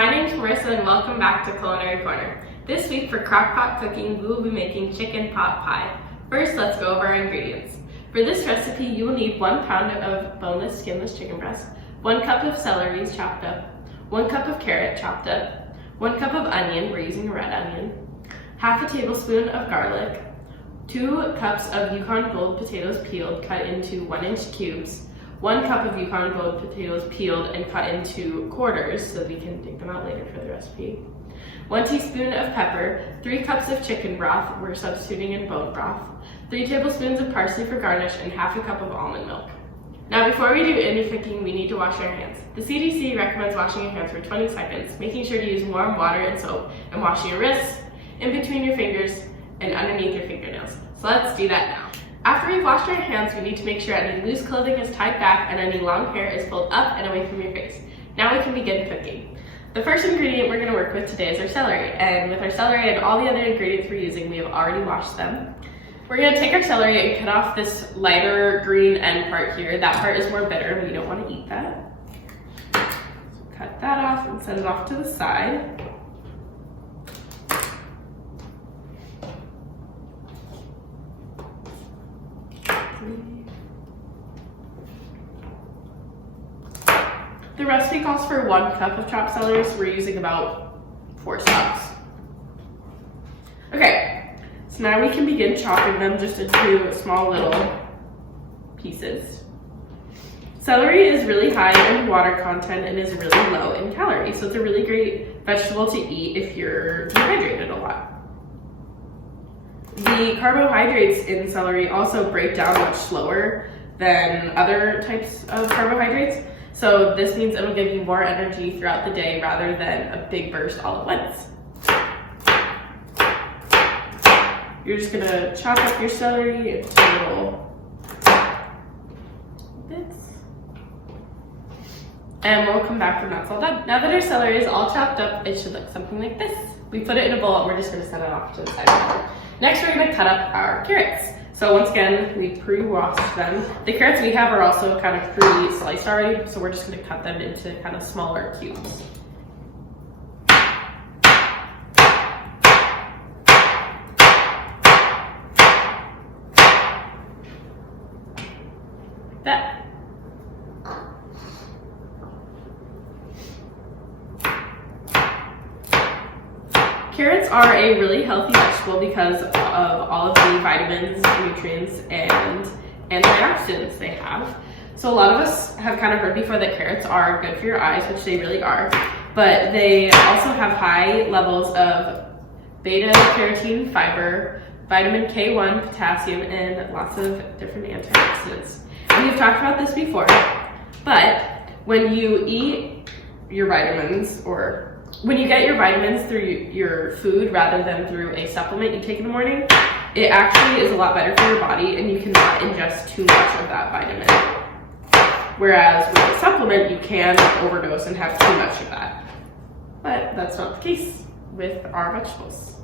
My name's Marissa and welcome back to Culinary Corner. This week for Crockpot cooking, we will be making chicken pot pie. First, let's go over our ingredients. For this recipe, you will need 1 pound of boneless, skinless chicken breast, 1 cup of celery chopped up, 1 cup of carrot chopped up, 1 cup of onion, we're using a red onion, half a tablespoon of garlic, 2 cups of Yukon gold potatoes peeled, cut into 1-inch cubes, 1 cup of Yukon gold potatoes peeled and cut into quarters so that we can take them out later for the recipe, 1 teaspoon of pepper, 3 cups of chicken broth, we're substituting in bone broth, 3 tablespoons of parsley for garnish, and half a cup of almond milk. Now before we do any cooking, we need to wash our hands. The CDC recommends washing your hands for 20 seconds, making sure to use warm water and soap, and washing your wrists, in between your fingers, and underneath your fingernails. So let's do that now. After we've washed our hands, we need to make sure any loose clothing is tied back and any long hair is pulled up and away from your face. Now we can begin cooking. The first ingredient we're going to work with today is our celery, and with our celery and all the other ingredients we're using, we have already washed them. We're going to take our celery and cut off this lighter green end part here. That part is more bitter and we don't want to eat that. So cut that off and set it off to the side. The recipe calls for 1 cup of chopped celery, so we're using about 4 stalks. Okay, so now we can begin chopping them just into small little pieces. Celery is really high in water content and is really low in calories, so it's a really great vegetable to eat if you're dehydrated a lot. The carbohydrates in celery also break down much slower than other types of carbohydrates. So this means it'll give you more energy throughout the day rather than a big burst all at once. You're just gonna chop up your celery into little bits. And we'll come back when that's all done. Now that our celery is all chopped up, it should look something like this. We put it in a bowl and we're just gonna set it off to the side. Next, we're gonna cut up our carrots. So once again, we pre-washed them. The carrots we have are also kind of pre-sliced already, so we're just gonna cut them into kind of smaller cubes. Like that. Carrots are a really healthy vegetable because of all of the vitamins, nutrients, and antioxidants they have. So a lot of us have kind of heard before that carrots are good for your eyes, which they really are, but they also have high levels of beta-carotene fiber, vitamin K1, potassium, and lots of different antioxidants. And we've talked about this before, but when you eat your vitamins, or when you get your vitamins through your food rather than through a supplement you take in the morning, it actually is a lot better for your body and you cannot ingest too much of that vitamin. Whereas with a supplement, you can overdose and have too much of that. But that's not the case with our vegetables.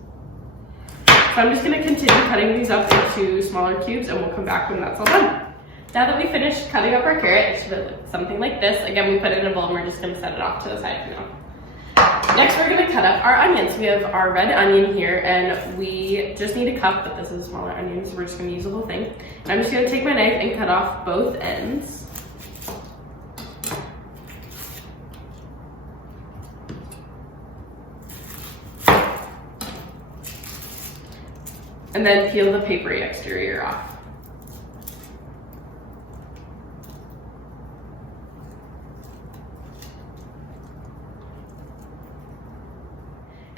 So I'm just gonna continue cutting these up into smaller cubes and we'll come back when that's all done. Now that we finished cutting up our carrot, it should look something like this. Again, we put it in a bowl and we're just gonna set it off to the side for now. Next, we're gonna cut up our onions. We have our red onion here, and we just need a cup, but this is a smaller onion, so we're just gonna use the whole thing. And I'm just gonna take my knife and cut off both ends. And then peel the papery exterior off.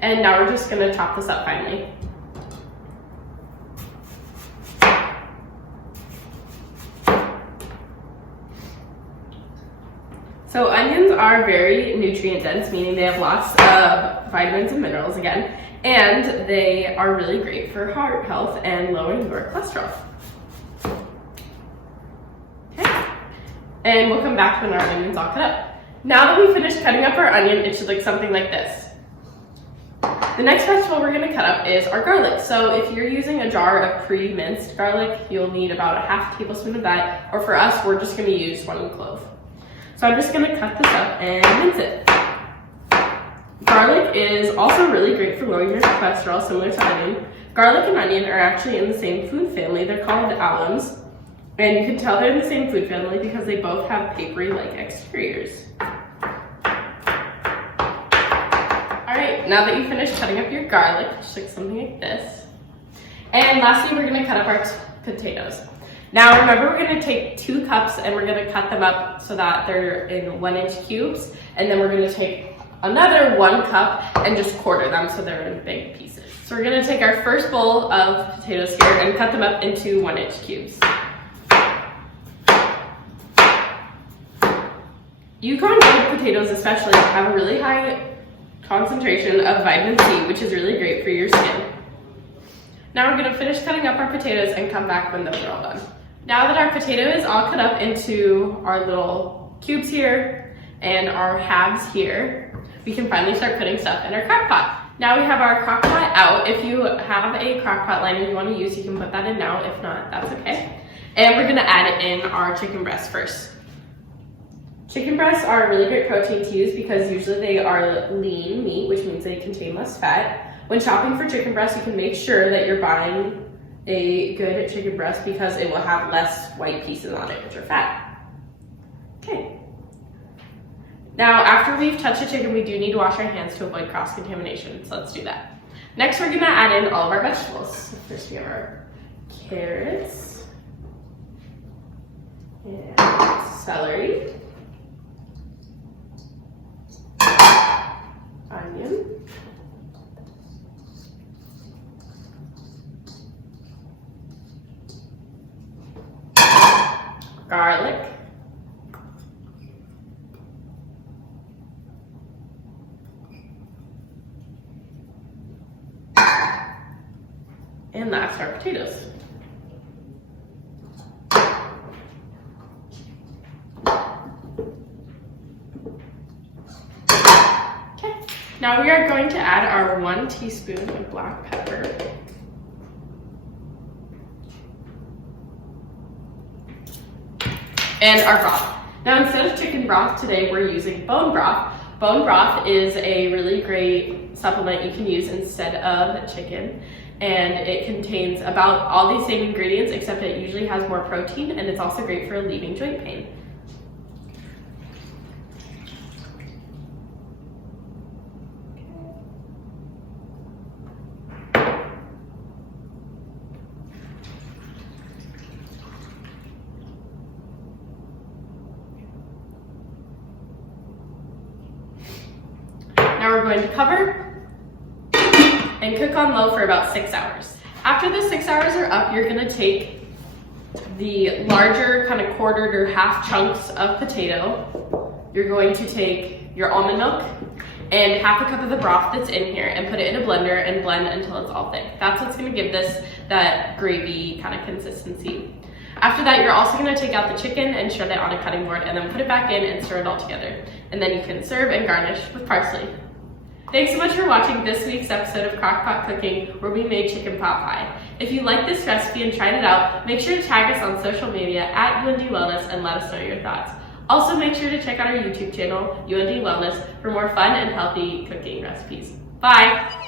And now we're just gonna chop this up finely. So onions are very nutrient dense, meaning they have lots of vitamins and minerals again, and they are really great for heart health and lowering your cholesterol. Okay, and we'll come back when our onion's all cut up. Now that we finished cutting up our onion, it should look something like this. The next vegetable we're gonna cut up is our garlic. So if you're using a jar of pre-minced garlic, you'll need about a half tablespoon of that, or for us, we're just gonna use 1 clove. So I'm just gonna cut this up and mince it. Garlic is also really great for lowering your cholesterol, similar to onion. Garlic and onion are actually in the same food family. They're called almonds. And you can tell they're in the same food family because they both have papery-like exteriors. Alright, now that you've finished cutting up your garlic, just like something like this. And lastly, we're going to cut up our potatoes. Now remember, we're going to take 2 cups and we're going to cut them up so that they're in 1-inch cubes. And then we're going to take another 1 cup and just quarter them so they're in big pieces. So we're going to take our first bowl of potatoes here and cut them up into 1-inch cubes. Yukon gold potatoes especially have a really high concentration of vitamin C, which is really great for your skin. Now we're going to finish cutting up our potatoes and come back when those are all done. Now that our potato is all cut up into our little cubes here and our halves here, we can finally start putting stuff in our crock pot. Now we have our crock pot out. If you have a crock pot liner you want to use, you can put that in now. If not, that's okay. And we're going to add in our chicken breast first. Chicken breasts are a really great protein to use because usually they are lean meat, which means they contain less fat. When shopping for chicken breast, you can make sure that you're buying a good chicken breast because it will have less white pieces on it, which are fat. Okay. Now, after we've touched the chicken, we do need to wash our hands to avoid cross-contamination, so let's do that. Next, we're gonna add in all of our vegetables. So first we have our carrots, and celery, onion, garlic, and that's our potatoes. Okay, now we are going to add our 1 teaspoon of black pepper. And our broth. Now instead of chicken broth today, we're using bone broth. Bone broth is a really great supplement you can use instead of chicken. And it contains about all the same ingredients, except it usually has more protein, and it's also great for relieving joint pain. Now we're going to cover and cook on low for about 6 hours. After the 6 hours are up, you're gonna take the larger kind of quartered or half chunks of potato. You're going to take your almond milk and half a cup of the broth that's in here and put it in a blender and blend until it's all thick. That's what's gonna give this that gravy kind of consistency. After that, you're also gonna take out the chicken and shred it on a cutting board and then put it back in and stir it all together. And then you can serve and garnish with parsley. Thanks so much for watching this week's episode of Crockpot Cooking, where we made chicken pot pie. If you like this recipe and tried it out, make sure to tag us on social media at UND Wellness and let us know your thoughts. Also, make sure to check out our YouTube channel, UND Wellness, for more fun and healthy cooking recipes. Bye!